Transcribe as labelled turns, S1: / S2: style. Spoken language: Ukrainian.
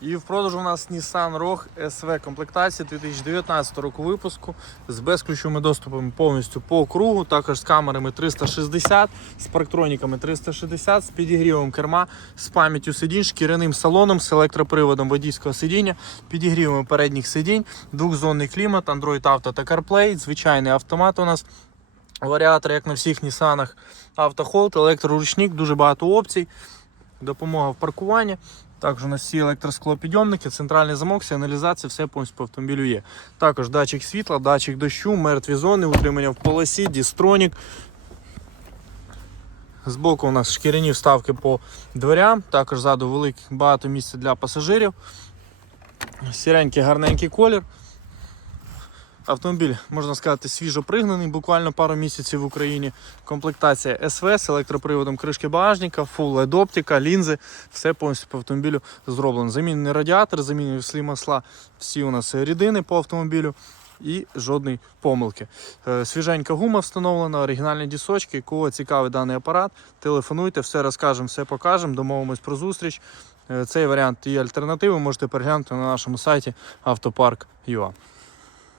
S1: І в продажу у нас Nissan Rogue SV комплектації 2019 року випуску з безключовими доступами повністю по кругу, також з камерами 360, з парктроніками 360, з підігрівом керма, з пам'яттю сидінь, шкіряним салоном, з електроприводом водійського сидіння, підігрівами передніх сидінь, двохзонний клімат, Android Auto та CarPlay, звичайний автомат у нас. Варіатор, як на всіх Нісанах, автохолд, електроручник, дуже багато опцій, допомога в паркуванні. Також у нас всі електросклопідйомники, центральний замок, сигналізація, все повністю по автомобілю є. Також датчик світла, датчик дощу, мертві зони, утримання в полосі, дістронік. Збоку у нас шкіряні вставки по дверям, також ззаду велике багато місця для пасажирів. Сіренький гарненький колір. Автомобіль, можна сказати, свіжо пригнаний, буквально пару місяців в Україні. Комплектація СВ з електроприводом кришки багажника, full LED оптика, лінзи, все повністю по автомобілю зроблено. Замінений радіатор, замінені слі масла, всі у нас рідини по автомобілю і жодної помилки. Е, Свіженька гума встановлена, оригінальні дісочки. Кого цікавий даний апарат, телефонуйте, все розкажемо, все покажемо, домовимось про зустріч. Е, Цей варіант і альтернативи можете переглянути на нашому сайті автопарк.ua.